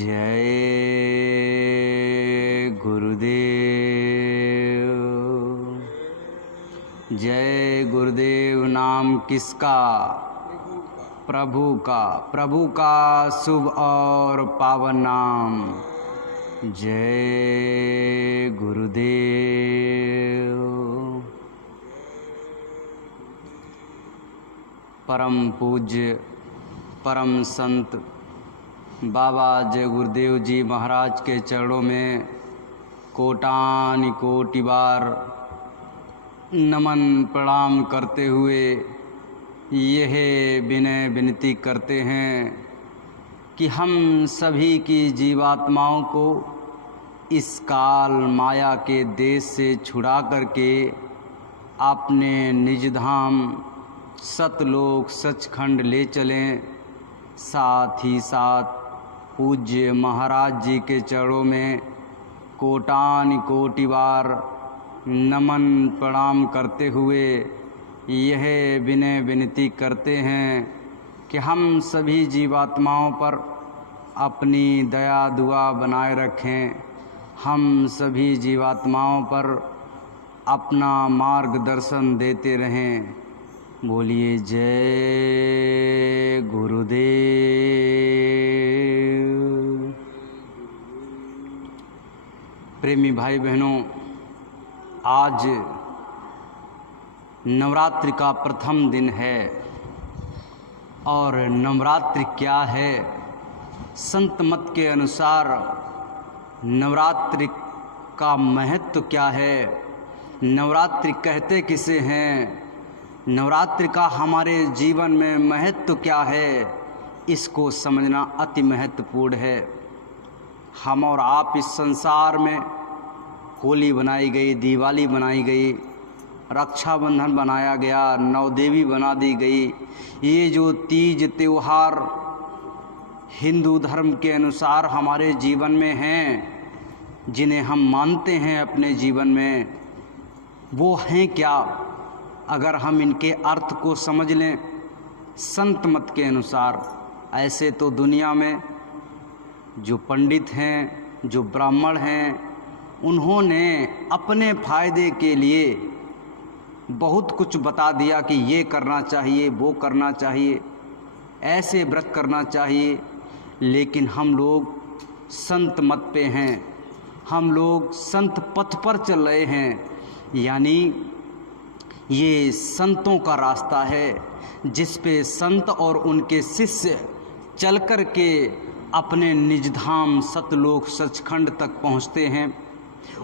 जय गुरुदेव। जय गुरुदेव नाम किसका? प्रभु का शुभ और पावन नाम। जय गुरुदेव। परम पूज्य परम संत बाबा जय गुरुदेव जी महाराज के चरणों में कोटान कोटि बार नमन प्रणाम करते हुए यह विनय विनती करते हैं कि हम सभी की जीवात्माओं को इस काल माया के देश से छुड़ा करके अपने निज धाम सतलोक सचखंड ले चलें। साथ ही साथ पूज्य महाराज जी के चरणों में कोटान कोटि बार नमन प्रणाम करते हुए यह विनय विनती करते हैं कि हम सभी जीवात्माओं पर अपनी दया दुआ बनाए रखें। हम सभी जीवात्माओं पर अपना मार्गदर्शन देते रहें। बोलिए जय गुरुदेव। प्रेमी भाई बहनों, आज नवरात्रि का प्रथम दिन है। और नवरात्रि क्या है? संत मत के अनुसार नवरात्रि का महत्व क्या है? नवरात्रि कहते किसे हैं? नवरात्रि का हमारे जीवन में महत्व क्या है? इसको समझना अति महत्वपूर्ण है। हम और आप इस संसार में होली बनाई गई, दिवाली बनाई गई, रक्षाबंधन बनाया गया, नवदेवी बना दी गई। ये जो तीज त्योहार हिंदू धर्म के अनुसार हमारे जीवन में हैं, जिन्हें हम मानते हैं अपने जीवन में, वो हैं क्या? अगर हम इनके अर्थ को समझ लें संत मत के अनुसार, ऐसे तो दुनिया में जो पंडित हैं, जो ब्राह्मण हैं, उन्होंने अपने फायदे के लिए बहुत कुछ बता दिया कि ये करना चाहिए, वो करना चाहिए, ऐसे व्रत करना चाहिए। लेकिन हम लोग संत मत पे हैं, हम लोग संत पथ पर चल रहे हैं। यानी ये संतों का रास्ता है जिस पे संत और उनके शिष्य चल कर के अपने निज धाम सतलोक सचखंड तक पहुँचते हैं।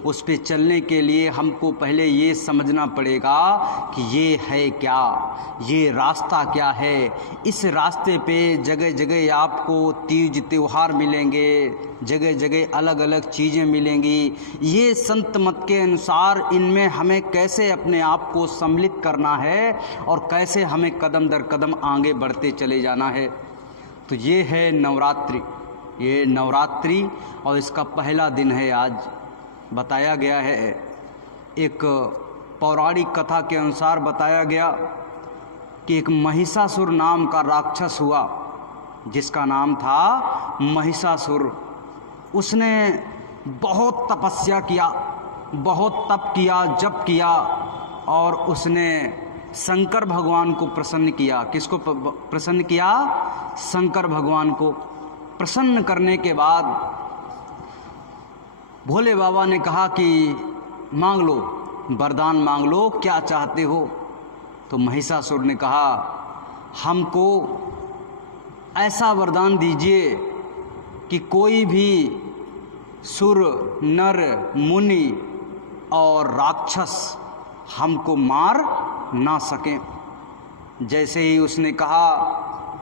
उस पे चलने के लिए हमको पहले ये समझना पड़ेगा कि ये है क्या, ये रास्ता क्या है। इस रास्ते पे जगह जगह आपको तीज त्योहार मिलेंगे, जगह जगह अलग अलग चीज़ें मिलेंगी। ये संत मत के अनुसार इनमें हमें कैसे अपने आप को सम्मिलित करना है और कैसे हमें कदम दर कदम आगे बढ़ते चले जाना है। तो ये है नवरात्रि। ये नवरात्रि और इसका पहला दिन है आज। बताया गया है, एक पौराणिक कथा के अनुसार बताया गया कि एक महिषासुर नाम का राक्षस हुआ, जिसका नाम था महिषासुर। उसने बहुत तपस्या किया, बहुत तप किया, जप किया, और उसने शंकर भगवान को प्रसन्न किया। किसको प्रसन्न किया? शंकर भगवान को। प्रसन्न करने के बाद भोले बाबा ने कहा कि मांग लो, वरदान मांग लो, क्या चाहते हो? तो महिषासुर ने कहा, हमको ऐसा वरदान दीजिए कि कोई भी सुर नर मुनि और राक्षस हमको मार ना सकें। जैसे ही उसने कहा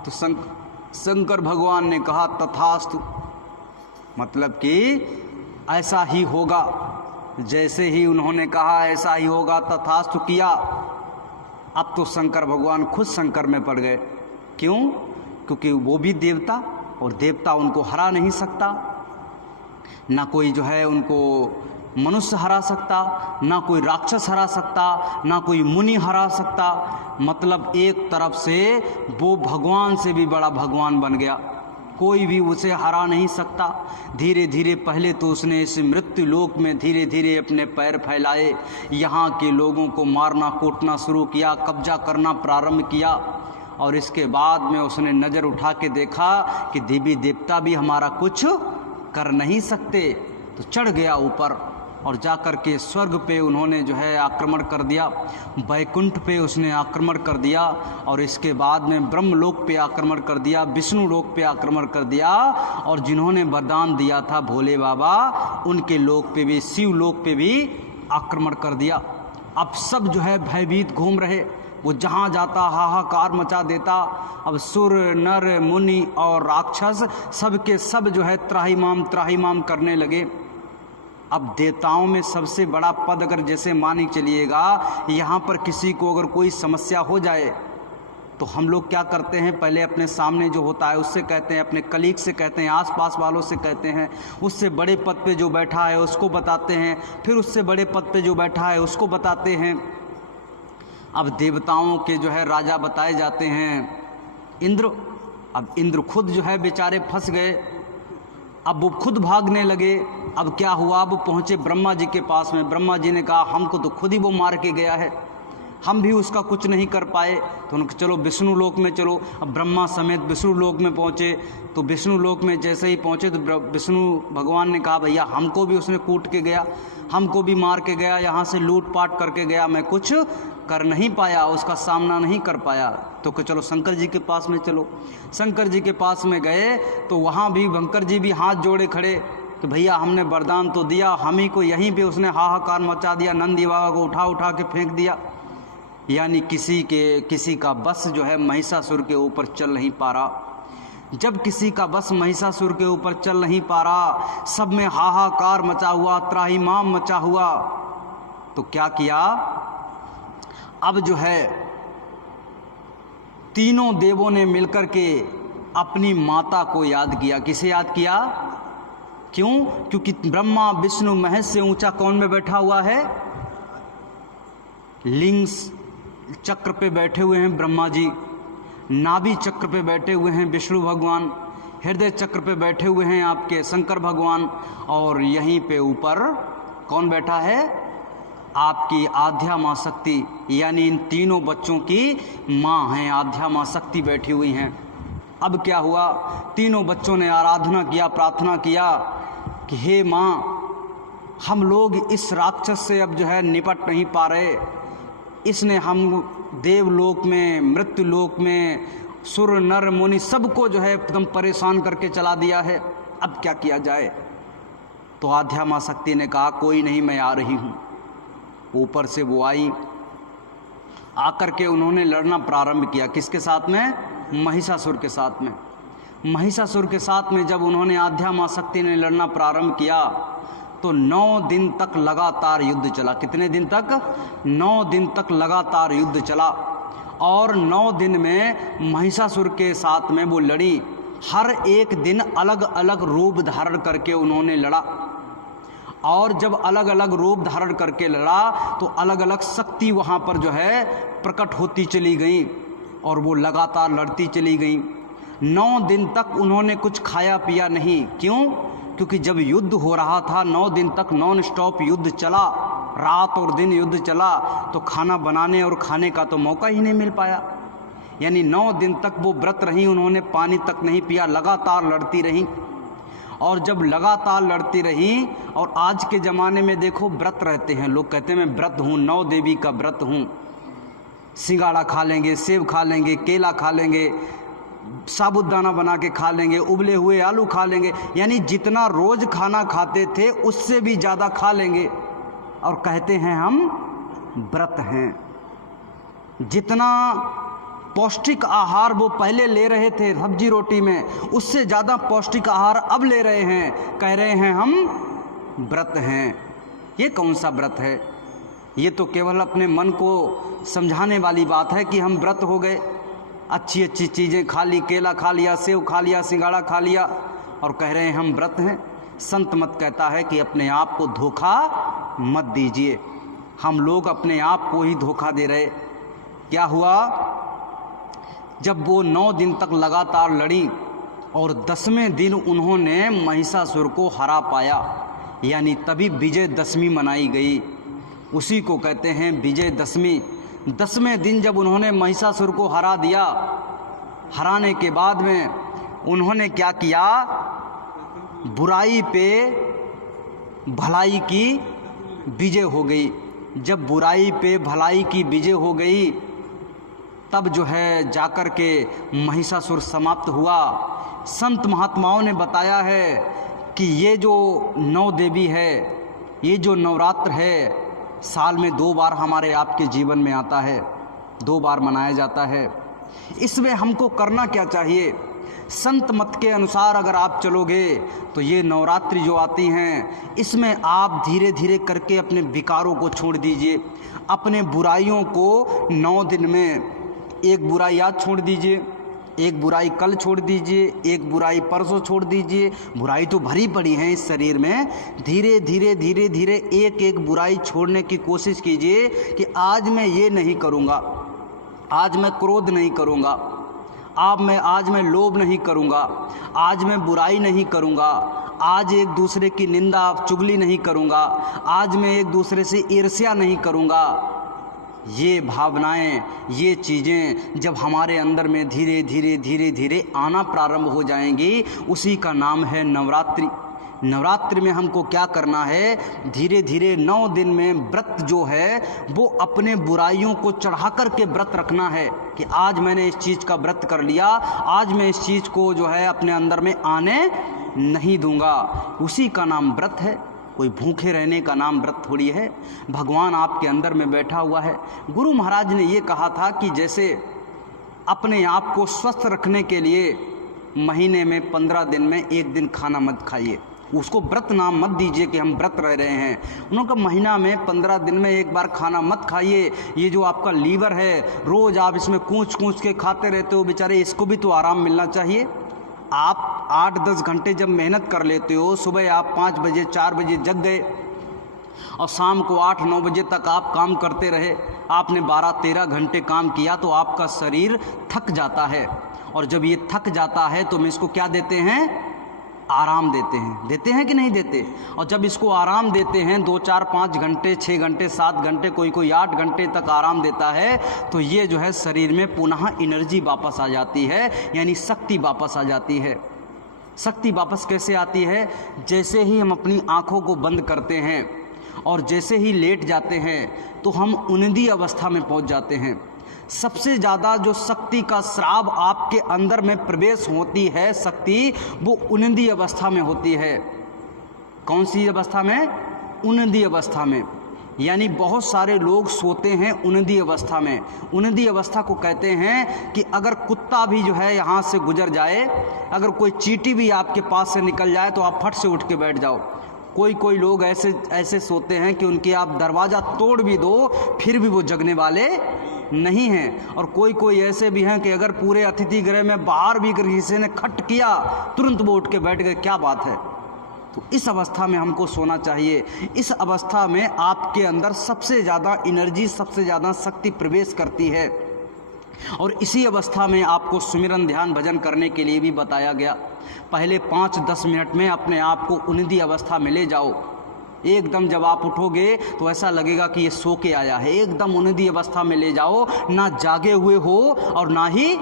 तो शंकर भगवान ने कहा तथास्तु, मतलब कि ऐसा ही होगा। जैसे ही उन्होंने कहा ऐसा ही होगा, तथास्तु किया। अब तो शंकर भगवान खुद संकट में पड़ गए। क्यों? क्योंकि वो भी देवता, और देवता उनको हरा नहीं सकता। ना कोई जो है उनको मनुष्य हरा सकता, ना कोई राक्षस हरा सकता, ना कोई मुनि हरा सकता। मतलब एक तरफ से वो भगवान से भी बड़ा भगवान बन गया। कोई भी उसे हरा नहीं सकता। धीरे धीरे पहले तो उसने इस मृत्यु लोक में धीरे धीरे अपने पैर फैलाए, यहाँ के लोगों को मारना कूटना शुरू किया, कब्जा करना प्रारंभ किया। और इसके बाद में उसने नज़र उठा के देखा कि देवी देवता भी हमारा कुछ कर नहीं सकते, तो चढ़ गया ऊपर और जाकर के स्वर्ग पे उन्होंने जो है आक्रमण कर दिया, वैकुंठ पे उसने आक्रमण कर दिया, और इसके बाद में ब्रह्मलोक पे आक्रमण कर दिया, विष्णु लोक पे आक्रमण कर दिया, और जिन्होंने वरदान दिया था भोले बाबा उनके लोक पे भी, शिव लोक पे भी आक्रमण कर दिया। अब सब जो है भयभीत घूम रहे, वो जहाँ जाता हाहाकार मचा देता। अब सुर नर मुनि और राक्षस सब के सब जो है त्राहिमाम करने लगे। अब देवताओं में सबसे बड़ा पद अगर जैसे मानी चलिएगा, यहाँ पर किसी को अगर कोई समस्या हो जाए तो हम लोग क्या करते हैं, पहले अपने सामने जो होता है उससे कहते हैं, अपने कलीग से कहते हैं, आसपास वालों से कहते हैं, उससे बड़े पद पे जो बैठा है उसको बताते हैं, फिर उससे बड़े पद पे जो बैठा है उसको बताते हैं। अब देवताओं के जो है राजा बताए जाते हैं इंद्र। अब इंद्र खुद जो है बेचारे फंस गए, अब वो खुद भागने लगे। अब क्या हुआ, अब पहुँचे ब्रह्मा जी के पास में। ब्रह्मा जी ने कहा हमको तो खुद ही वो मार के गया है, हम भी उसका कुछ नहीं कर पाए। तो उन्होंने चलो विष्णु लोक में चलो। अब ब्रह्मा समेत विष्णु लोक में पहुँचे, तो विष्णु लोक में जैसे ही पहुँचे तो विष्णु भगवान ने कहा भैया हमको भी उसने कूट के गया, हमको भी मार के गया, यहाँ से लूट पाट करके गया, मैं कुछ कर नहीं पाया, उसका सामना नहीं कर पाया। तो कि चलो शंकर जी के पास में चलो। शंकर जी के पास में गए तो वहाँ भी शंकर जी भी हाथ जोड़े खड़े कि भैया हमने वरदान तो दिया, हम ही को यहीं पे उसने हाहाकार मचा दिया, नंदी बाबा को उठा के फेंक दिया। यानी किसी का बस जो है महिषासुर के ऊपर चल नहीं पा रहा। जब किसी का बस महिषासुर के ऊपर चल नहीं पा रहा, सब में हाहाकार मचा हुआ, त्राहिमाम मचा हुआ, तो क्या किया, अब जो है तीनों देवों ने मिलकर के अपनी माता को याद किया। किसे याद किया? क्यों? क्योंकि ब्रह्मा विष्णु महेश से ऊंचा कौन में बैठा हुआ है? लिंग चक्र पे बैठे हुए हैं ब्रह्मा जी, नाभि चक्र पे बैठे हुए हैं विष्णु भगवान, हृदय चक्र पे बैठे हुए हैं आपके शंकर भगवान, और यहीं पे ऊपर कौन बैठा है? आपकी आद्या माँ शक्ति। यानी इन तीनों बच्चों की माँ हैं, आद्या माँ शक्ति बैठी हुई हैं। अब क्या हुआ, तीनों बच्चों ने आराधना किया, प्रार्थना किया कि हे माँ, हम लोग इस राक्षस से अब जो है निपट नहीं पा रहे, इसने हम देवलोक में, मृत्यु लोक में, सुर नर मुनि सबको जो है एकदम परेशान करके चला दिया है, अब क्या किया जाए। तो आद्या माँ शक्ति ने कहा कोई नहीं, मैं आ रही हूँ। ऊपर से वो आई, आकर के उन्होंने लड़ना प्रारंभ किया। किसके साथ में? महिषासुर के साथ में। महिषासुर के साथ में जब उन्होंने आद्या माँ शक्ति ने लड़ना प्रारंभ किया तो 9 दिन तक लगातार युद्ध चला। कितने दिन तक? 9 दिन तक लगातार युद्ध चला। और 9 दिन में महिषासुर के साथ में वो लड़ी। हर एक दिन अलग अलग रूप धारण करके उन्होंने लड़ा, और जब अलग अलग रूप धारण करके लड़ा तो अलग अलग शक्ति वहाँ पर जो है प्रकट होती चली गई, और वो लगातार लड़ती चली गई। 9 दिन तक उन्होंने कुछ खाया पिया नहीं। क्यों? क्योंकि जब युद्ध हो रहा था 9 दिन तक नॉन स्टॉप युद्ध चला, रात और दिन युद्ध चला, तो खाना बनाने और खाने का तो मौका ही नहीं मिल पाया। यानी 9 दिन तक वो व्रत रही, उन्होंने पानी तक नहीं पिया, लगातार लड़ती रहीं। और जब लगातार लड़ती रहीं, और आज के ज़माने में देखो व्रत रहते हैं लोग, कहते हैं मैं व्रत हूँ, 9 देवी का व्रत हूँ, सिंगाड़ा खा लेंगे, सेब खा लेंगे, केला खा लेंगे, साबुदाना बना के खा लेंगे, उबले हुए आलू खा लेंगे, यानी जितना रोज़ खाना खाते थे उससे भी ज़्यादा खा लेंगे, और कहते हैं हम व्रत हैं। जितना पौष्टिक आहार वो पहले ले रहे थे सब्जी रोटी में, उससे ज़्यादा पौष्टिक आहार अब ले रहे हैं, कह रहे हैं हम व्रत हैं। ये कौन सा व्रत है? ये तो केवल अपने मन को समझाने वाली बात है कि हम व्रत हो गए, अच्छी अच्छी चीज़ें खा ली, केला खा लिया, सेव खा लिया, सिंगाड़ा खा लिया, और कह रहे हैं हम व्रत हैं। संत मत कहता है कि अपने आप को धोखा मत दीजिए। हम लोग अपने आप को ही धोखा दे रहे। क्या हुआ, जब वो 9 दिन तक लगातार लड़ी और 10वें दिन उन्होंने महिषासुर को हरा पाया, यानी तभी विजयदशमी मनाई गई। उसी को कहते हैं विजयदशमी। 10वें दिन जब उन्होंने महिषासुर को हरा दिया, हराने के बाद में उन्होंने क्या किया, बुराई पे भलाई की विजय हो गई। जब बुराई पे भलाई की विजय हो गई तब जो है जाकर के महिषासुर समाप्त हुआ। संत महात्माओं ने बताया है कि ये जो 9 देवी है, ये जो नवरात्र है, साल में 2 बार हमारे आपके जीवन में आता है, 2 बार मनाया जाता है। इसमें हमको करना क्या चाहिए? संत मत के अनुसार अगर आप चलोगे तो ये नवरात्रि जो आती हैं, इसमें आप धीरे धीरे करके अपने विकारों को छोड़ दीजिए। अपने बुराइयों को 9 दिन में एक बुराई आज छोड़ दीजिए, एक बुराई कल छोड़ दीजिए, एक बुराई परसों छोड़ दीजिए। बुराई तो भरी पड़ी है इस शरीर में। धीरे धीरे धीरे धीरे एक एक बुराई छोड़ने की कोशिश कीजिए कि आज मैं ये नहीं करूँगा, आज मैं क्रोध नहीं करूँगा, आज मैं लोभ नहीं करूँगा, आज मैं बुराई नहीं करूँगा, आज एक दूसरे की निंदा चुगली नहीं करूँगा, आज मैं एक दूसरे से ईर्ष्या नहीं करूँगा। ये भावनाएं, ये चीज़ें जब हमारे अंदर में धीरे धीरे धीरे धीरे आना प्रारंभ हो जाएंगी, उसी का नाम है नवरात्रि। नवरात्रि में हमको क्या करना है? धीरे धीरे 9 दिन में व्रत जो है वो अपने बुराइयों को चढ़ा कर के व्रत रखना है कि आज मैंने इस चीज़ का व्रत कर लिया, आज मैं इस चीज़ को जो है अपने अंदर में आने नहीं दूंगा। उसी का नाम व्रत है। कोई भूखे रहने का नाम व्रत थोड़ी है। भगवान आपके अंदर में बैठा हुआ है। गुरु महाराज ने ये कहा था कि जैसे अपने आप को स्वस्थ रखने के लिए महीने में 15 दिन में 1 दिन खाना मत खाइए। उसको व्रत नाम मत दीजिए कि हम व्रत रह रहे हैं। उन्होंने कहा महीना में 15 दिन में 1 बार खाना मत खाइए। ये जो आपका लीवर है, रोज़ आप इसमें कूच कूच के खाते रहते हो, बेचारे इसको भी तो आराम मिलना चाहिए। आप 8-10 घंटे जब मेहनत कर लेते हो, सुबह आप 5 बजे 4 बजे जग गए और शाम को 8-9 बजे तक आप काम करते रहे, आपने 12-13 घंटे काम किया तो आपका शरीर थक जाता है। और जब ये थक जाता है तो हम इसको क्या देते हैं? आराम देते हैं कि नहीं देते? और जब इसको आराम देते हैं 2-4-5 घंटे, 6 घंटे, 7 घंटे, कोई 8 घंटे तक आराम देता है, तो ये जो है शरीर में पुनः एनर्जी वापस आ जाती है, यानी शक्ति वापस आ जाती है। शक्ति वापस कैसे आती है? जैसे ही हम अपनी आँखों को बंद करते हैं और जैसे ही लेट जाते हैं तो हम उन्नति अवस्था में पहुँच जाते हैं। सबसे ज़्यादा जो शक्ति का स्राव आपके अंदर में प्रवेश होती है, शक्ति, वो उन्नति अवस्था में होती है। कौन सी अवस्था में? उन्नति अवस्था में। यानी बहुत सारे लोग सोते हैं उन्नति अवस्था में। उन्नति अवस्था को कहते हैं कि अगर कुत्ता भी जो है यहाँ से गुजर जाए, अगर कोई चींटी भी आपके पास से निकल जाए तो आप फट से उठ के बैठ जाओ। कोई लोग ऐसे सोते हैं कि उनकी आप दरवाज़ा तोड़ भी दो फिर भी वो जगने वाले नहीं हैं। और कोई ऐसे भी हैं कि अगर पूरे अतिथि गृह में बाहर भी किसी ने खट किया तुरंत वो उठ के बैठ गए। क्या बात है? तो इस अवस्था में हमको सोना चाहिए। इस अवस्था में आपके अंदर सबसे ज़्यादा एनर्जी, सबसे ज़्यादा शक्ति प्रवेश करती है। और इसी अवस्था में आपको सुमिरन, ध्यान, भजन करने के लिए भी बताया गया। पहले 5-10 मिनट में अपने आप को उन्नति अवस्था में ले जाओ। एकदम जब आप उठोगे तो ऐसा लगेगा कि ये सो के आया है। एकदम उन्नति अवस्था में ले जाओ, ना जागे हुए हो और ना ही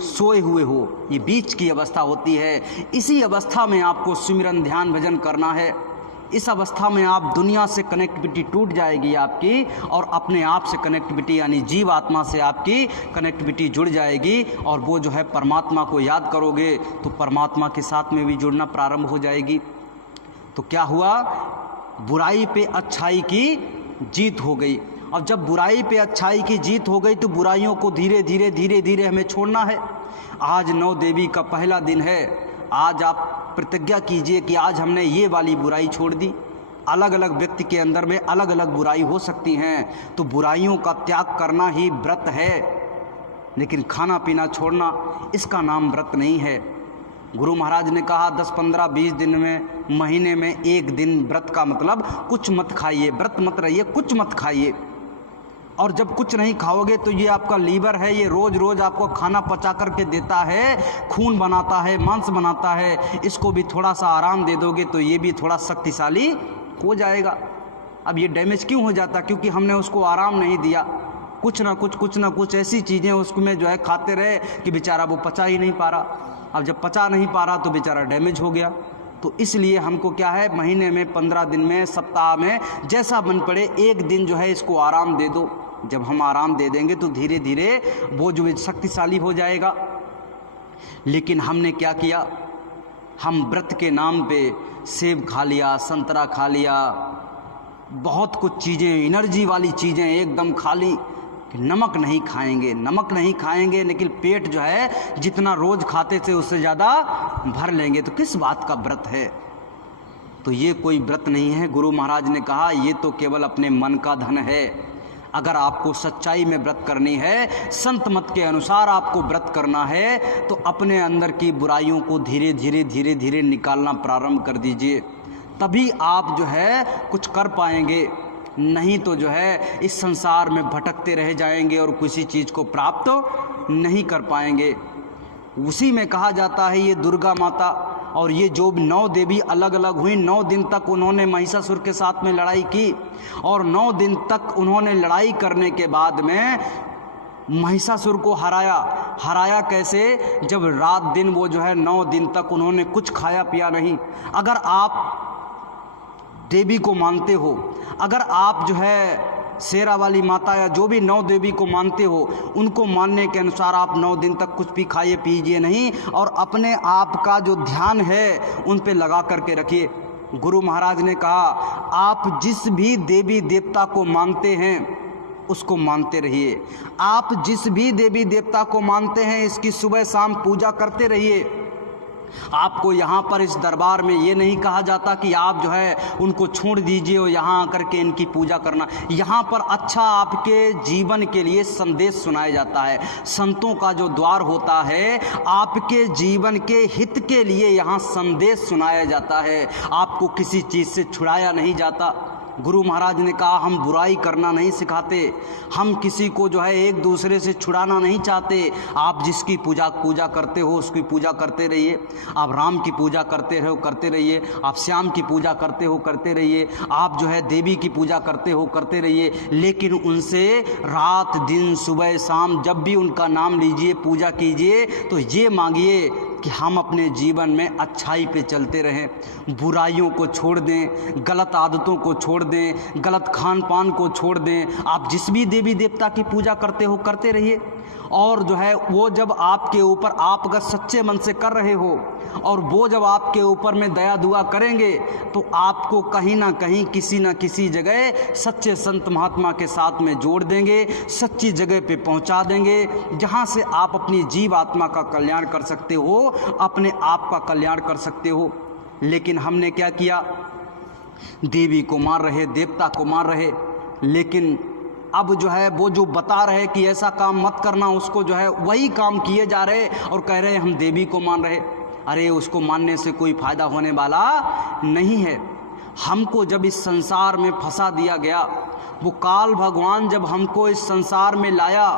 सोए हुए हो, ये बीच की अवस्था होती है। इसी अवस्था में आपको सुमिरन, ध्यान, भजन करना है। इस अवस्था में आप दुनिया से कनेक्टिविटी टूट जाएगी आपकी, और अपने आप से कनेक्टिविटी यानी जीव आत्मा से आपकी कनेक्टिविटी जुड़ जाएगी। और वो जो है परमात्मा को याद करोगे तो परमात्मा के साथ में भी जुड़ना प्रारंभ हो जाएगी। तो क्या हुआ? बुराई पे अच्छाई की जीत हो गई। अब जब बुराई पे अच्छाई की जीत हो गई तो बुराइयों को धीरे धीरे धीरे धीरे हमें छोड़ना है। आज 9 देवी का पहला दिन है। आज आप प्रतिज्ञा कीजिए कि आज हमने ये वाली बुराई छोड़ दी। अलग अलग व्यक्ति के अंदर में अलग अलग बुराई हो सकती हैं, तो बुराइयों का त्याग करना ही व्रत है। लेकिन खाना पीना छोड़ना, इसका नाम व्रत नहीं है। गुरु महाराज ने कहा 10, 15, 20 दिन में, महीने में 1 दिन व्रत का मतलब कुछ मत खाइए। व्रत मत रहिए, कुछ मत खाइए। और जब कुछ नहीं खाओगे तो ये आपका लीवर है, ये रोज़ रोज़ आपको खाना पचा करके देता है, खून बनाता है, मांस बनाता है। इसको भी थोड़ा सा आराम दे दोगे तो ये भी थोड़ा शक्तिशाली हो जाएगा। अब ये डैमेज क्यों हो जाता? क्योंकि हमने उसको आराम नहीं दिया। कुछ ना कुछ ऐसी चीज़ें उसमें जो है खाते रहे कि बेचारा वो पचा ही नहीं पा रहा। अब जब पचा नहीं पा रहा तो बेचारा डैमेज हो गया। तो इसलिए हमको क्या है, महीने में, 15 दिन में, सप्ताह में, जैसा बन पड़े, एक दिन जो है इसको आराम दे दो। जब हम आराम दे देंगे तो धीरे धीरे वो जो शक्तिशाली हो जाएगा। लेकिन हमने क्या किया, हम व्रत के नाम पे सेब खा लिया, संतरा खा लिया, बहुत कुछ चीज़ें, एनर्जी वाली चीज़ें एकदम खा ली कि नमक नहीं खाएंगे, लेकिन पेट जो है जितना रोज़ खाते थे उससे ज़्यादा भर लेंगे। तो किस बात का व्रत है? तो ये कोई व्रत नहीं है। गुरु महाराज ने कहा ये तो केवल अपने मन का धन है। अगर आपको सच्चाई में व्रत करनी है, संत मत के अनुसार आपको व्रत करना है, तो अपने अंदर की बुराइयों को धीरे धीरे निकालना प्रारंभ कर दीजिए, तभी आप जो है कुछ कर पाएंगे। नहीं तो जो है इस संसार में भटकते रह जाएंगे और किसी चीज़ को प्राप्त नहीं कर पाएंगे। उसी में कहा जाता है ये दुर्गा माता और ये जो 9 देवी अलग अलग हुई, 9 दिन तक उन्होंने महिषासुर के साथ में लड़ाई की, और 9 दिन तक उन्होंने लड़ाई करने के बाद में महिषासुर को हराया कैसे? जब रात दिन वो जो है 9 दिन तक उन्होंने कुछ खाया पिया नहीं। अगर आप देवी को मानते हो, अगर आप जो है शेरा वाली माता या जो भी 9 देवी को मानते हो, उनको मानने के अनुसार आप 9 दिन तक कुछ भी खाइए पीजिए नहीं, और अपने आप का जो ध्यान है उन पे लगा करके रखिए। गुरु महाराज ने कहा आप जिस भी देवी देवता को मानते हैं उसको मानते रहिए। आप जिस भी देवी देवता को मानते हैं इसकी सुबह शाम पूजा करते रहिए। आपको यहाँ पर इस दरबार में ये नहीं कहा जाता कि आप जो है उनको छोड़ दीजिए और यहाँ आकर के इनकी पूजा करना। यहाँ पर अच्छा आपके जीवन के लिए संदेश सुनाया जाता है। संतों का जो द्वार होता है, आपके जीवन के हित के लिए यहाँ संदेश सुनाया जाता है। आपको किसी चीज़ से छुड़ाया नहीं जाता। गुरु महाराज ने कहा हम बुराई करना नहीं सिखाते, हम किसी को जो है एक दूसरे से छुड़ाना नहीं चाहते। आप जिसकी पूजा करते हो उसकी पूजा करते रहिए। आप राम की पूजा करते रहिए, आप श्याम की पूजा करते रहिए, आप जो है देवी की पूजा करते रहिए। लेकिन उनसे रात दिन सुबह शाम जब भी उनका नाम लीजिए, पूजा कीजिए, तो ये मांगिए कि हम अपने जीवन में अच्छाई पे चलते रहें, बुराइयों को छोड़ दें, गलत आदतों को छोड़ दें, गलत खान पान को छोड़ दें। आप जिस भी देवी देवता की पूजा करते हो करते रहिए, और जो है वो जब आपके ऊपर, आप अगर सच्चे मन से कर रहे हो और वो जब आपके ऊपर में दया दुआ करेंगे तो आपको कहीं ना कहीं किसी ना किसी जगह सच्चे संत महात्मा के साथ में जोड़ देंगे, सच्ची जगह पे पहुंचा देंगे, जहां से आप अपनी जीव आत्मा का कल्याण कर सकते हो, अपने आप का कल्याण कर सकते हो। लेकिन हमने क्या किया, देवी को मार रहे, देवता को मार रहे, लेकिन अब जो है वो जो बता रहे कि ऐसा काम मत करना, उसको जो है वही काम किए जा रहे और कह रहे हम देवी को मान रहे। अरे उसको मानने से कोई फ़ायदा होने वाला नहीं है। हमको जब इस संसार में फंसा दिया गया, वो काल भगवान जब हमको इस संसार में लाया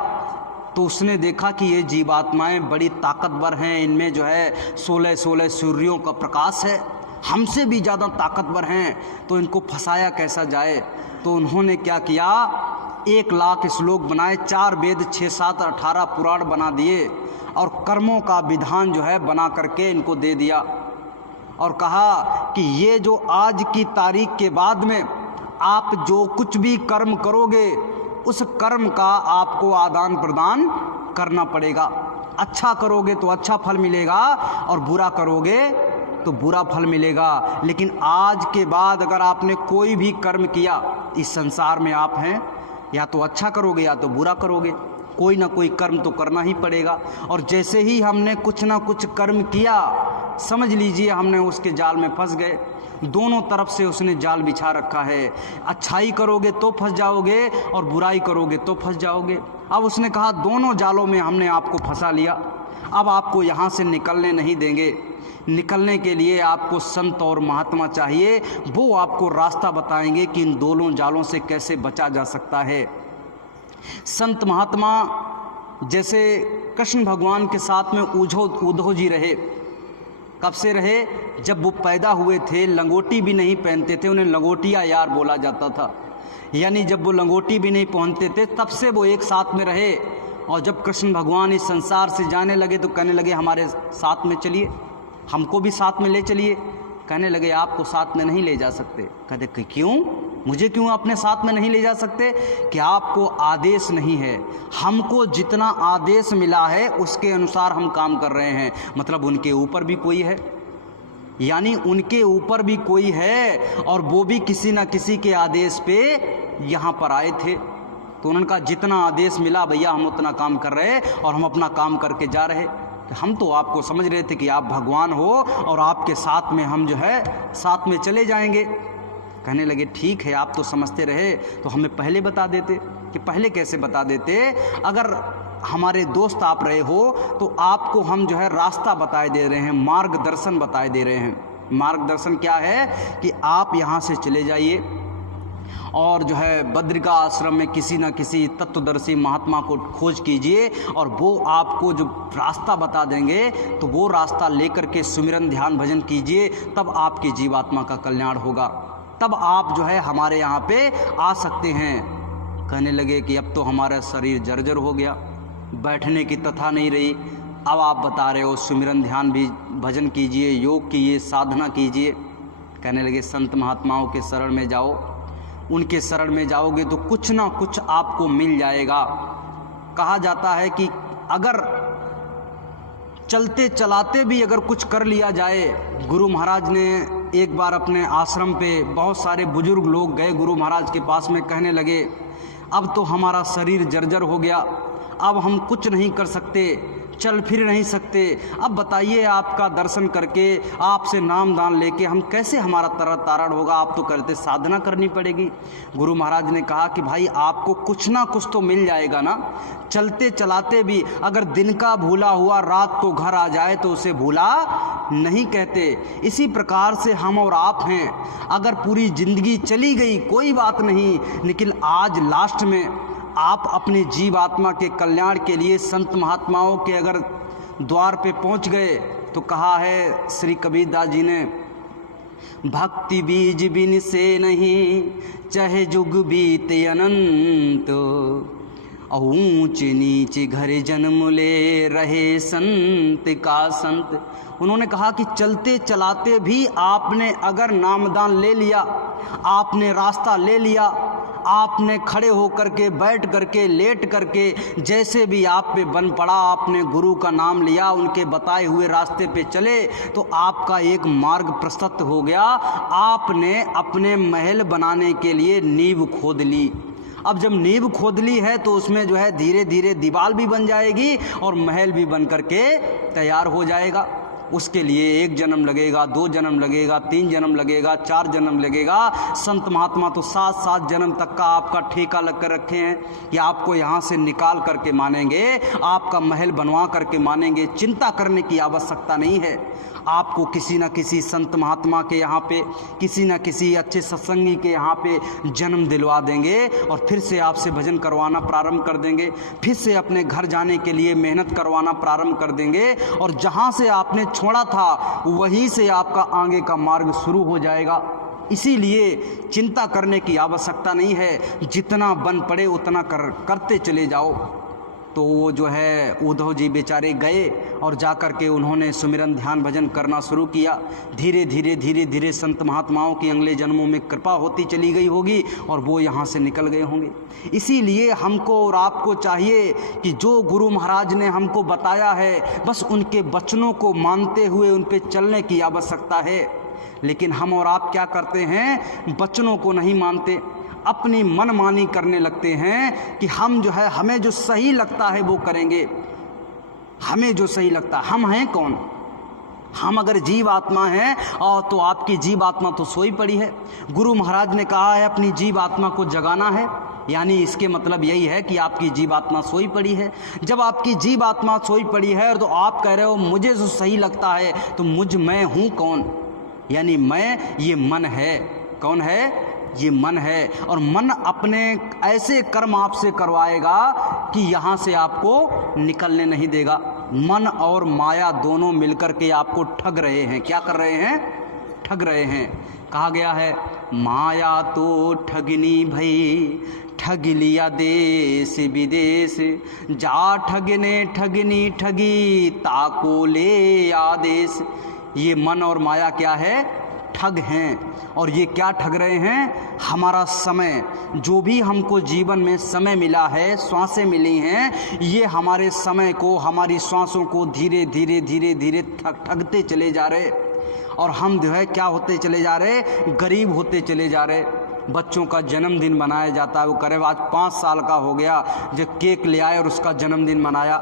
तो उसने देखा कि ये जीवात्माएं बड़ी ताकतवर हैं, इनमें जो है 16 सूर्यों का प्रकाश है, हमसे भी ज़्यादा ताकतवर हैं, तो इनको फंसाया कैसा जाए। तो उन्होंने क्या किया, 1 लाख श्लोक बनाए, 4 वेद, 6, 7, 18 पुराण बना दिए और कर्मों का विधान जो है बना करके इनको दे दिया और कहा कि ये जो आज की तारीख के बाद में आप जो कुछ भी कर्म करोगे उस कर्म का आपको आदान प्रदान करना पड़ेगा। अच्छा करोगे तो अच्छा फल मिलेगा और बुरा करोगे तो बुरा फल मिलेगा। लेकिन आज के बाद अगर आपने कोई भी कर्म किया, इस संसार में आप हैं, या तो अच्छा करोगे या तो बुरा करोगे, कोई ना कोई कर्म तो करना ही पड़ेगा। और जैसे ही हमने कुछ ना कुछ कर्म किया, समझ लीजिए हमने उसके जाल में फंस गए। दोनों तरफ से उसने जाल बिछा रखा है, अच्छाई करोगे तो फंस जाओगे और बुराई करोगे तो फंस जाओगे। अब उसने कहा दोनों जालों में हमने आपको फंसा लिया, अब आपको यहाँ से निकलने नहीं देंगे। निकलने के लिए आपको संत और महात्मा चाहिए, वो आपको रास्ता बताएंगे कि इन दोनों जालों से कैसे बचा जा सकता है। संत महात्मा जैसे कृष्ण भगवान के साथ में उद्धव जी रहे। कब से रहे? जब वो पैदा हुए थे, लंगोटी भी नहीं पहनते थे, उन्हें लंगोटिया यार बोला जाता था। यानी जब वो लंगोटी भी नहीं पहनते थे तब से वो एक साथ में रहे। और जब कृष्ण भगवान इस संसार से जाने लगे तो कहने लगे हमारे साथ में चलिए, हमको भी साथ में ले चलिए। कहने लगे आपको साथ में नहीं ले जा सकते। कहते कि क्यों? मुझे क्यों अपने साथ में नहीं ले जा सकते? कि आपको आदेश नहीं है, हमको जितना आदेश मिला है उसके अनुसार हम काम कर रहे हैं। मतलब उनके ऊपर भी कोई है, यानी उनके ऊपर भी कोई है और वो भी किसी न किसी के आदेश पे यहाँ पर आए थे। तो उन्होंने कहा जितना आदेश मिला भैया हम उतना काम कर रहे और हम अपना काम करके जा रहे। हम तो आपको समझ रहे थे कि आप भगवान हो और आपके साथ में हम जो है साथ में चले जाएंगे। कहने लगे ठीक है, आप तो समझते रहे तो हमें पहले बता देते। कि पहले कैसे बता देते? अगर हमारे दोस्त आप रहे हो तो आपको हम जो है रास्ता बताए दे रहे हैं, मार्गदर्शन बताए दे रहे हैं। मार्गदर्शन क्या है? कि आप यहाँ से चले जाइए और जो है बद्रिका आश्रम में किसी न किसी तत्वदर्शी महात्मा को खोज कीजिए और वो आपको जो रास्ता बता देंगे तो वो रास्ता लेकर के सुमिरन ध्यान भजन कीजिए, तब आपकी जीवात्मा का कल्याण होगा, तब आप जो है हमारे यहाँ पे आ सकते हैं। कहने लगे कि अब तो हमारा शरीर जर्जर हो गया, बैठने की तथा नहीं रही। अब आप बता रहे हो सुमिरन ध्यान भी भजन कीजिए, योग कीजिए, साधना कीजिए। कहने लगे संत महात्माओं के शरण में जाओ, उनके शरण में जाओगे तो कुछ ना कुछ आपको मिल जाएगा। कहा जाता है कि अगर चलते चलाते भी अगर कुछ कर लिया जाए, गुरु महाराज ने एक बार अपने आश्रम पे बहुत सारे बुजुर्ग लोग गए गुरु महाराज के पास में, कहने लगे अब तो हमारा शरीर जर्जर हो गया, अब हम कुछ नहीं कर सकते, चल फिर नहीं सकते। अब बताइए आपका दर्शन करके, आपसे नाम दान लेके हम कैसे हमारा तारण होगा? आप तो करते साधना करनी पड़ेगी। गुरु महाराज ने कहा कि भाई आपको कुछ ना कुछ तो मिल जाएगा ना। चलते चलाते भी अगर दिन का भूला हुआ रात को घर आ जाए तो उसे भूला नहीं कहते। इसी प्रकार से हम और आप हैं। अगर पूरी जिंदगी चली गई कोई बात नहीं, लेकिन आज लास्ट में आप अपने जीव आत्मा के कल्याण के लिए संत महात्माओं के अगर द्वार पे पहुंच गए तो कहा है श्री कबीरदास जी ने, भक्ति बीज बिन से नहीं चाहे जुग बीते अनंत, ऊंच नीच घर जन्म ले रहे संत का संत। उन्होंने कहा कि चलते चलाते भी आपने अगर नामदान ले लिया, आपने रास्ता ले लिया, आपने खड़े होकर के, बैठ करके, लेट करके, जैसे भी आप पे बन पड़ा, आपने गुरु का नाम लिया, उनके बताए हुए रास्ते पे चले तो आपका एक मार्ग प्रशस्त हो गया। आपने अपने महल बनाने के लिए नींव खोद ली। अब जब नींव खोद ली है तो उसमें जो है धीरे धीरे दीवार भी बन जाएगी और महल भी बन करके तैयार हो जाएगा। उसके लिए 1 जन्म लगेगा, 2 जन्म लगेगा, 3 जन्म लगेगा, 4 जन्म लगेगा। संत महात्मा तो 7-7 जन्म तक का आपका ठेका लग कर रखे हैं कि आपको यहाँ से निकाल करके मानेंगे, आपका महल बनवा करके मानेंगे। चिंता करने की आवश्यकता नहीं है। आपको किसी न किसी संत महात्मा के यहाँ पे, किसी न किसी अच्छे सत्संगी के यहाँ पे जन्म दिलवा देंगे और फिर से आपसे भजन करवाना प्रारंभ कर देंगे, फिर से अपने घर जाने के लिए मेहनत करवाना प्रारंभ कर देंगे और जहाँ से आपने छोड़ा था वहीं से आपका आगे का मार्ग शुरू हो जाएगा। इसीलिए चिंता करने की आवश्यकता नहीं है, जितना बन पड़े उतना करते चले जाओ। तो वो जो है उद्धव जी बेचारे गए और जा कर के उन्होंने सुमिरन ध्यान भजन करना शुरू किया। धीरे धीरे संत महात्माओं की अगले जन्मों में कृपा होती चली गई होगी और वो यहाँ से निकल गए होंगे। इसीलिए हमको और आपको चाहिए कि जो गुरु महाराज ने हमको बताया है बस उनके वचनों को मानते हुए उन पे चलने की आवश्यकता है। लेकिन हम और आप क्या करते हैं? वचनों को नहीं मानते, अपनी मनमानी करने लगते हैं कि हम जो है, हमें जो सही लगता है वो करेंगे, हमें जो सही लगता है। हम हैं कौन? हम अगर जीव आत्मा हैं और तो आपकी जीव आत्मा तो सोई पड़ी है। गुरु महाराज ने कहा है अपनी जीव आत्मा को जगाना है, यानी इसके मतलब यही है कि आपकी जीव आत्मा सोई पड़ी है। जब आपकी जीव आत्मा सोई पड़ी है तो आप कह रहे हो मुझे जो सही लगता है, तो मैं हूँ कौन? यानी मैं, ये मन है। कौन है? ये मन है, और मन अपने ऐसे कर्म आपसे करवाएगा कि यहाँ से आपको निकलने नहीं देगा। मन और माया दोनों मिलकर के आपको ठग रहे हैं। क्या कर रहे हैं? ठग रहे हैं। कहा गया है माया तो ठगनी भई, ठग लिया देश विदेश, जा ठगने ठगनी ठगी, ताको ले आदेश। ये मन और माया क्या है? ठग हैं। और ये क्या ठग रहे हैं? हमारा समय, जो भी हमको जीवन में समय मिला है, श्वासें मिली हैं, ये हमारे समय को, हमारी श्वासों को धीरे धीरे धीरे धीरे ठगते चले जा रहे, और हम जो है क्या होते चले जा रहे? गरीब होते चले जा रहे। बच्चों का जन्मदिन मनाया जाता है, वो करे आज 5 साल का हो गया, जब केक ले आए और उसका जन्मदिन मनाया।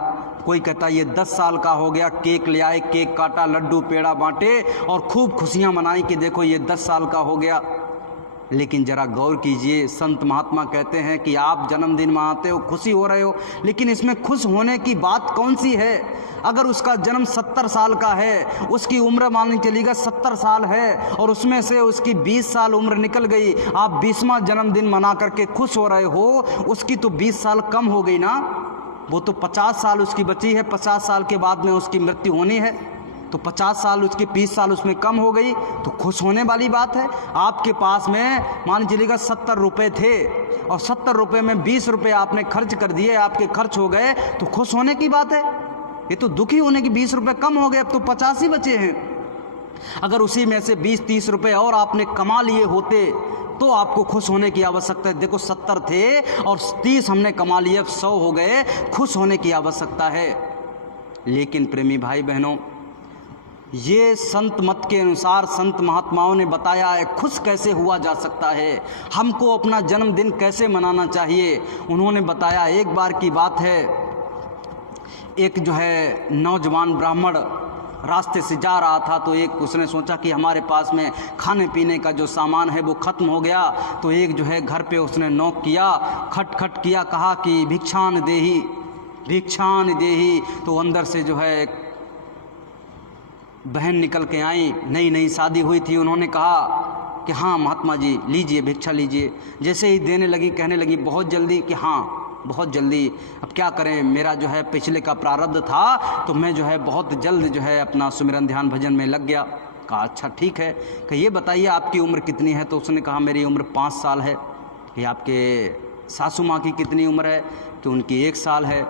कोई कहता है ये 10 साल का हो गया, केक ले आए, केक काटा, लड्डू पेड़ा बांटे और खूब खुशियां मनाई कि देखो ये 10 साल का हो गया। लेकिन ज़रा गौर कीजिए, संत महात्मा कहते हैं कि आप जन्मदिन मनाते हो, खुशी हो रहे हो, लेकिन इसमें खुश होने की बात कौन सी है? अगर उसका जन्म 70 साल का है, उसकी उम्र मान चलिएगा 70 साल है, और उसमें से उसकी 20 साल उम्र निकल गई, आप 20वां जन्मदिन मना करके खुश हो रहे हो, उसकी तो 20 साल कम हो गई ना। वो तो 50 साल उसकी बची है, 50 साल के बाद में उसकी मृत्यु होनी है, तो 50 साल उसके 20 साल उसमें कम हो गई, तो खुश होने वाली बात है। आपके पास में मान चलिएगा 70 रुपये थे, और 70 रुपये में 20 रुपये आपने खर्च कर दिए, आपके खर्च हो गए, तो खुश होने की बात है? ये तो दुखी होने की, 20 रुपये कम हो गए, अब तो 50 ही बचे हैं। अगर उसी में से 20-30 रुपये और आपने कमा लिए होते तो आपको खुश होने की आवश्यकता है। देखो 70 थे और 30 हमने कमा लिए, अब 100 हो गए, खुश होने की आवश्यकता है। लेकिन प्रेमी भाई बहनों, ये संत मत के अनुसार संत महात्माओं ने बताया है खुश कैसे हुआ जा सकता है, हमको अपना जन्मदिन कैसे मनाना चाहिए। उन्होंने बताया, एक बार की बात है, एक जो है नौजवान ब्राह्मण रास्ते से जा रहा था, तो एक उसने सोचा कि हमारे पास में खाने पीने का जो सामान है वो ख़त्म हो गया, तो एक जो है घर पे उसने नॉक किया, खट खट किया, कहा कि भिक्षान देही, भिक्षान देही। तो अंदर से जो है बहन निकल के आई, नई नई शादी हुई थी। उन्होंने कहा कि हाँ महात्मा जी लीजिए, भिक्षा लीजिए। जैसे ही देने लगी, कहने लगी बहुत जल्दी कि हाँ बहुत जल्दी, अब क्या करें, मेरा जो है पिछले का प्रारब्ध था, तो मैं जो है बहुत जल्द जो है अपना सुमिरन ध्यान भजन में लग गया। कहा अच्छा ठीक है, कि ये बताइए आपकी उम्र कितनी है? तो उसने कहा मेरी उम्र 5 साल है। कि आपके सासू माँ की कितनी उम्र है? कि उनकी 1 साल है।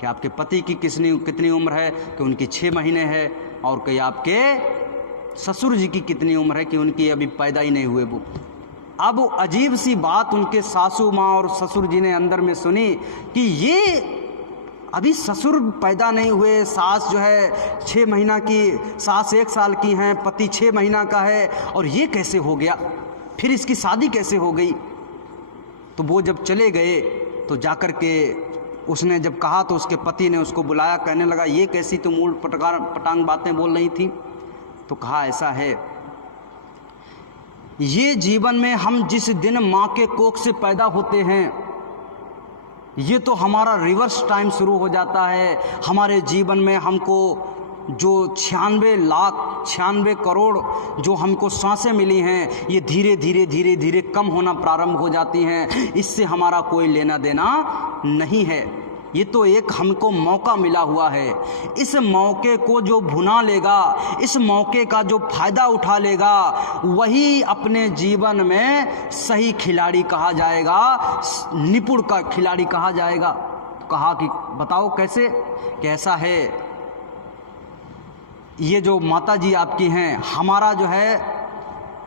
कि आपके पति की कितनी उम्र है? कि उनकी 6 महीने है। और कि आपके ससुर जी की कितनी उम्र है? कि उनकी अभी पैदा ही नहीं हुए वो। अब अजीब सी बात उनके सासू माँ और ससुर जी ने अंदर में सुनी कि ये अभी ससुर पैदा नहीं हुए, सास जो है 6 महीना की, सास 1 साल की हैं, पति 6 महीना का है, और ये कैसे हो गया? फिर इसकी शादी कैसे हो गई? तो वो जब चले गए तो जाकर के उसने जब कहा तो उसके पति ने उसको बुलाया, कहने लगा ये कैसी तुम ऊट पटांग बातें बोल रही थी? तो कहा ऐसा है, ये जीवन में हम जिस दिन माँ के कोख से पैदा होते हैं, ये तो हमारा रिवर्स टाइम शुरू हो जाता है। हमारे जीवन में हमको जो 96 करोड़ जो हमको सांसें मिली हैं, ये धीरे धीरे धीरे धीरे कम होना प्रारंभ हो जाती हैं। इससे हमारा कोई लेना देना नहीं है। ये तो एक हमको मौका मिला हुआ है। इस मौके को जो भुना लेगा, इस मौके का जो फ़ायदा उठा लेगा, वही अपने जीवन में सही खिलाड़ी कहा जाएगा, निपुण का खिलाड़ी कहा जाएगा। तो कहा कि बताओ कैसे? कैसा है, ये जो माता जी आपकी हैं, हमारा जो है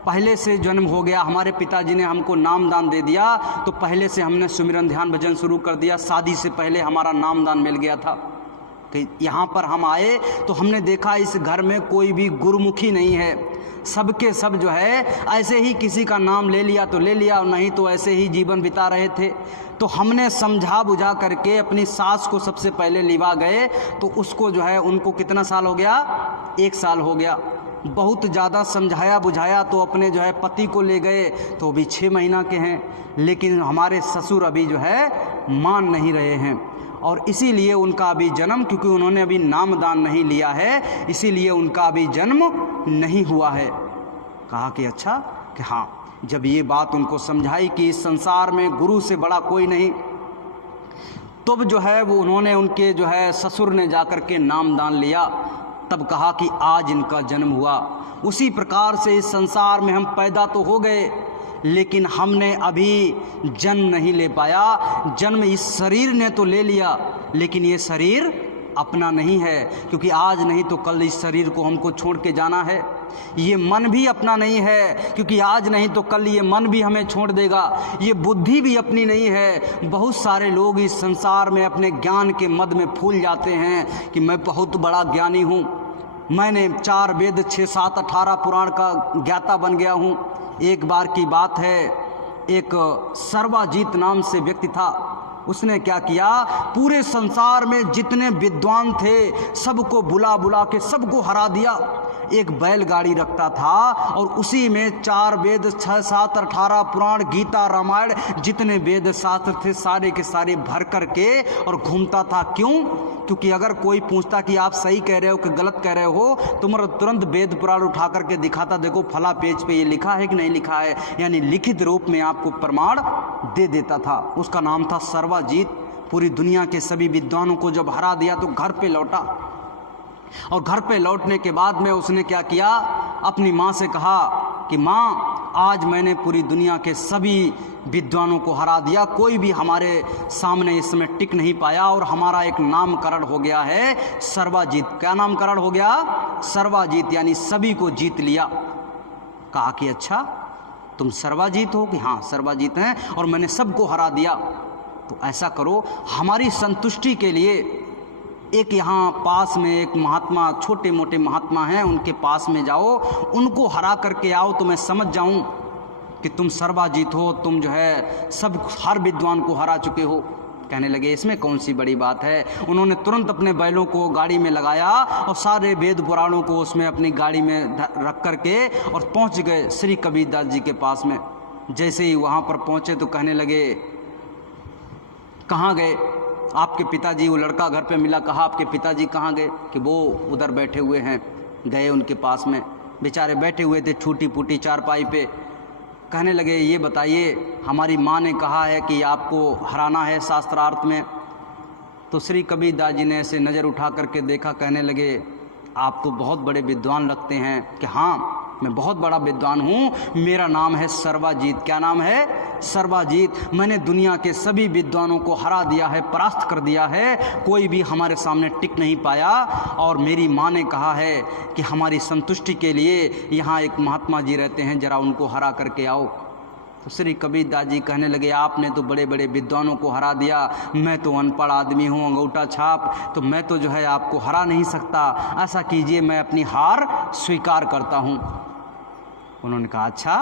पहले से जन्म हो गया, हमारे पिताजी ने हमको नाम दान दे दिया, तो पहले से हमने सुमिरन ध्यान भजन शुरू कर दिया। शादी से पहले हमारा नाम दान मिल गया था। कि यहाँ पर हम आए तो हमने देखा इस घर में कोई भी गुरुमुखी नहीं है, सबके सब जो है ऐसे ही किसी का नाम ले लिया तो ले लिया, और नहीं तो ऐसे ही जीवन बिता रहे थे। तो हमने समझा बुझा करके अपनी सास को सबसे पहले लिवा गए, तो उसको जो है उनको कितना साल हो गया? 1 साल हो गया। बहुत ज़्यादा समझाया बुझाया तो अपने जो है पति को ले गए, तो अभी 6 महीना के हैं, लेकिन हमारे ससुर अभी जो है मान नहीं रहे हैं, और इसीलिए उनका अभी जन्म, क्योंकि उन्होंने अभी नाम दान नहीं लिया है, इसीलिए उनका अभी जन्म नहीं हुआ है। कहा कि अच्छा, कि हाँ। जब ये बात उनको समझाई कि इस संसार में गुरु से बड़ा कोई नहीं, तब जो है वो उन्होंने उनके जो है ससुर ने जाकर के नामदान लिया। तब कहा कि आज इनका जन्म हुआ। उसी प्रकार से इस संसार में हम पैदा तो हो गए, लेकिन हमने अभी जन्म नहीं ले पाया। जन्म इस शरीर ने तो ले लिया, लेकिन ये शरीर अपना नहीं है, क्योंकि आज नहीं तो कल इस शरीर को हमको छोड़ के जाना है। ये मन भी अपना नहीं है, क्योंकि आज नहीं तो कल ये मन भी हमें छोड़ देगा। ये बुद्धि भी अपनी नहीं है। बहुत सारे लोग इस संसार में अपने ज्ञान के मद में फूल जाते हैं कि मैं बहुत बड़ा ज्ञानी हूँ, मैंने 4 वेद 6 7 18 पुराण का ज्ञाता बन गया हूँ। एक बार की बात है, एक सर्वाजीत नाम से व्यक्ति था। उसने क्या किया, पूरे संसार में जितने विद्वान थे सबको बुला बुला के सबको हरा दिया। एक बैलगाड़ी रखता था और उसी में 4 वेद 6 7 18 पुराण गीता रामायण जितने वेद शास्त्र थे सारे के सारे भर करके और घूमता था। क्यों? क्योंकि अगर कोई पूछता कि आप सही कह रहे हो कि गलत कह रहे हो, तो तुरंत वेद पुराण उठा करके दिखाता, देखो फला पेज पे ये लिखा है कि नहीं लिखा है, यानी लिखित रूप में आपको प्रमाण दे देता था। उसका नाम था सर्वाजीत। पूरी दुनिया के सभी विद्वानों को जब हरा दिया तो घर पे लौटा, और घर पे लौटने के बाद में उसने क्या किया, अपनी माँ से कहा कि माँ, आज मैंने पूरी दुनिया के सभी विद्वानों को हरा दिया, कोई भी हमारे सामने इस समय टिक नहीं पाया, और हमारा एक नामकरण हो गया है सर्वाजीत। क्या नामकरण हो गया? सर्वाजीत, यानी सभी को जीत लिया। कहा कि अच्छा तुम सर्वाजीत हो? कि हाँ सर्वाजीत हैं, और मैंने सबको हरा दिया। तो ऐसा करो, हमारी संतुष्टि के लिए एक यहाँ पास में एक महात्मा, छोटे मोटे महात्मा हैं, उनके पास में जाओ, उनको हरा करके आओ, तो मैं समझ जाऊं कि तुम सर्वाजीत हो, तुम जो है सब हर विद्वान को हरा चुके हो। कहने लगे इसमें कौन सी बड़ी बात है। उन्होंने तुरंत अपने बैलों को गाड़ी में लगाया और सारे वेद पुराणों को उसमें अपनी गाड़ी में रख करके और पहुंच गए श्री कबीरदास जी के पास में। जैसे ही वहाँ पर पहुँचे तो कहने लगे, कहाँ गए आपके पिताजी? वो लड़का घर पे मिला, कहा आपके पिताजी कहाँ गए? कि वो उधर बैठे हुए हैं। गए उनके पास में, बेचारे बैठे हुए थे छूटी फूटी चारपाई पे। कहने लगे ये बताइए, हमारी माँ ने कहा है कि आपको हराना है शास्त्रार्थ में। तो श्री कबीरदास जी ने ऐसे नज़र उठा करके देखा, कहने लगे आप तो बहुत बड़े विद्वान लगते हैं। कि हाँ मैं बहुत बड़ा विद्वान हूँ, मेरा नाम है सर्वाजीत। क्या नाम है? सर्वाजीत। मैंने दुनिया के सभी विद्वानों को हरा दिया है, परास्त कर दिया है, कोई भी हमारे सामने टिक नहीं पाया। और मेरी माँ ने कहा है कि हमारी संतुष्टि के लिए यहाँ एक महात्मा जी रहते हैं, ज़रा उनको हरा करके आओ। तो श्री कबीरदास जी कहने लगे आपने तो बड़े बड़े विद्वानों को हरा दिया, मैं तो अनपढ़ आदमी हूँ, अंगूठा छाप, तो मैं तो जो है आपको हरा नहीं सकता। ऐसा कीजिए, मैं अपनी हार स्वीकार करता हूँ। उन्होंने कहा अच्छा,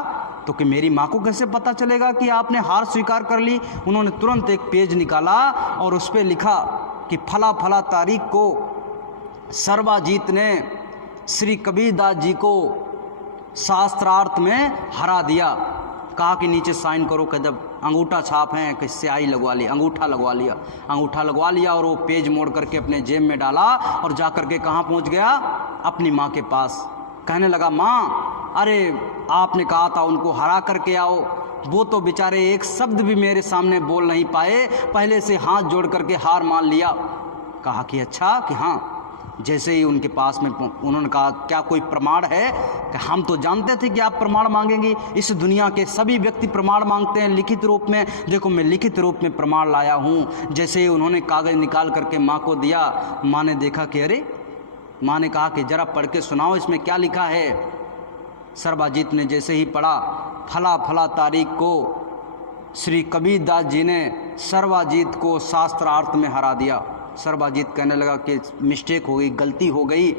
तो कि मेरी माँ को कैसे पता चलेगा कि आपने हार स्वीकार कर ली? उन्होंने तुरंत एक पेज निकाला और उस पर लिखा कि फला फला तारीख को सर्वाजीत ने श्री कबीरदास जी को शास्त्रार्थ में हरा दिया। कहा कि नीचे साइन करो। कि जब अंगूठा छाप हैं कि स्याही लगवा ली, अंगूठा लगवा लिया, अंगूठा लगवा लिया और वो पेज मोड़ करके अपने जेब में डाला और जा करके कहाँ पहुँच गया? अपनी माँ के पास। कहने लगा माँ, अरे आपने कहा था उनको हरा करके आओ, वो तो बेचारे एक शब्द भी मेरे सामने बोल नहीं पाए, पहले से हाथ जोड़ करके हार मान लिया। कहा कि अच्छा, कि हाँ। जैसे ही उनके पास में उन्होंने कहा क्या कोई प्रमाण है? कि हम तो जानते थे कि आप प्रमाण मांगेंगे, इस दुनिया के सभी व्यक्ति प्रमाण मांगते हैं लिखित रूप में, देखो मैं लिखित रूप में प्रमाण लाया हूँ। जैसे ही उन्होंने कागज़ निकाल करके माँ को दिया, माँ ने देखा कि अरे, माँ ने कहा कि ज़रा पढ़ के सुनाओ इसमें क्या लिखा है। सर्वाजीत ने जैसे ही पढ़ा, फला फला तारीख को श्री कबीरदास जी ने सर्वाजीत को शास्त्रार्थ में हरा दिया। सर्वाजीत कहने लगा कि मिस्टेक हो गई, गलती हो गई,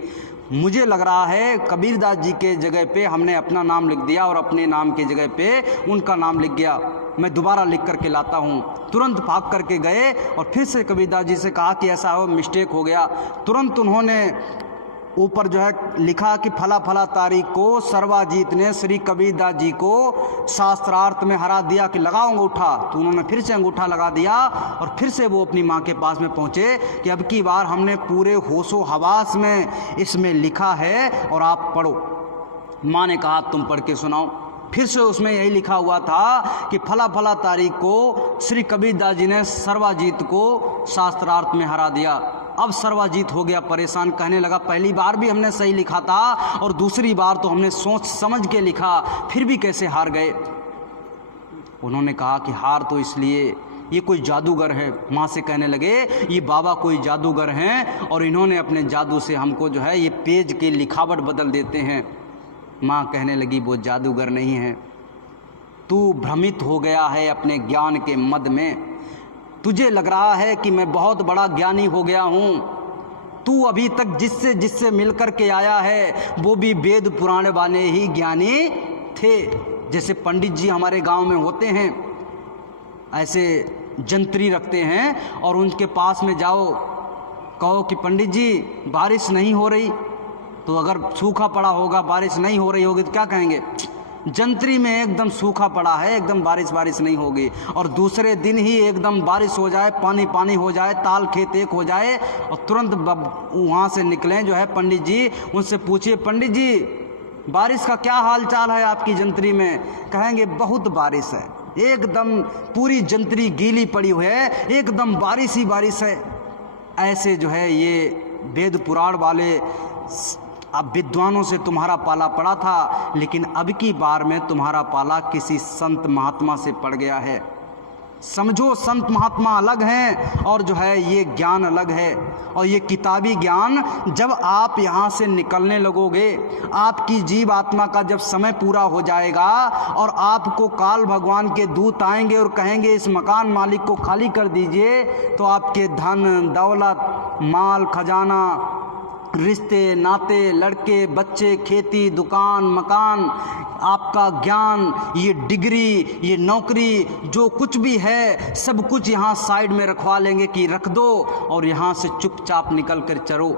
मुझे लग रहा है कबीरदास जी के जगह पे हमने अपना नाम लिख दिया और अपने नाम की जगह पे उनका नाम लिख गया, मैं दोबारा लिख करके लाता हूँ। तुरंत भाग करके गए और फिर से कबीरदास जी से कहा कि ऐसा हो, मिस्टेक हो गया। तुरंत उन्होंने ऊपर जो है लिखा कि फला फला तारीख को सर्वाजीत ने श्री कबीरदास जी को शास्त्रार्थ में हरा दिया, कि लगाओ अंगूठा। तो उन्होंने फिर से अंगूठा लगा दिया और फिर से वो अपनी माँ के पास में पहुँचे कि अब की बार हमने पूरे होशो हवास में इसमें लिखा है और आप पढ़ो। माँ ने कहा तुम पढ़ के सुनाओ। फिर से उसमें यही लिखा हुआ था कि फला फला तारीख को श्री कबीरदास जी ने सर्वाजीत को शास्त्रार्थ में हरा दिया। अब सर्वाजीत हो गया परेशान, कहने लगा पहली बार भी हमने सही लिखा था और दूसरी बार तो हमने सोच समझ के लिखा, फिर भी कैसे हार गए। उन्होंने कहा कि हार तो इसलिए, ये कोई जादूगर है। माँ से कहने लगे ये बाबा कोई जादूगर हैं और इन्होंने अपने जादू से हमको जो है ये पेज की लिखावट बदल देते हैं। माँ कहने लगी वो जादूगर नहीं है, तू भ्रमित हो गया है अपने ज्ञान के मद में। तुझे लग रहा है कि मैं बहुत बड़ा ज्ञानी हो गया हूँ। तू अभी तक जिससे जिससे मिल कर के आया है वो भी वेद पुराण वाले ही ज्ञानी थे। जैसे पंडित जी हमारे गांव में होते हैं, ऐसे जंत्री रखते हैं और उनके पास में जाओ, कहो कि पंडित जी बारिश नहीं हो रही, तो अगर सूखा पड़ा होगा, बारिश नहीं हो रही होगी तो क्या कहेंगे, जंत्री में एकदम सूखा पड़ा है, एकदम बारिश नहीं होगी। और दूसरे दिन ही एकदम बारिश हो जाए, पानी पानी हो जाए, ताल खेत एक हो जाए और तुरंत वहाँ से निकलें जो है पंडित जी, उनसे पूछिए पंडित जी बारिश का क्या हाल चाल है आपकी जंत्री में। कहेंगे बहुत बारिश है, एकदम पूरी जंतरी गीली पड़ी हुई है, एकदम बारिश ही बारिश है। ऐसे जो है ये वेद पुराण वाले अब विद्वानों से तुम्हारा पाला पड़ा था, लेकिन अब की बार में तुम्हारा पाला किसी संत महात्मा से पड़ गया है। समझो संत महात्मा अलग हैं और जो है ये ज्ञान अलग है। और ये किताबी ज्ञान जब आप यहाँ से निकलने लगोगे, आपकी जीव आत्मा का जब समय पूरा हो जाएगा और आपको काल भगवान के दूत आएंगे और कहेंगे इस मकान मालिक को खाली कर दीजिए, तो आपके धन दौलत माल खजाना, रिश्ते नाते, लड़के बच्चे, खेती दुकान मकान, आपका ज्ञान, ये डिग्री, ये नौकरी, जो कुछ भी है सब कुछ यहाँ साइड में रखवा लेंगे कि रख दो और यहाँ से चुपचाप निकल कर चलो।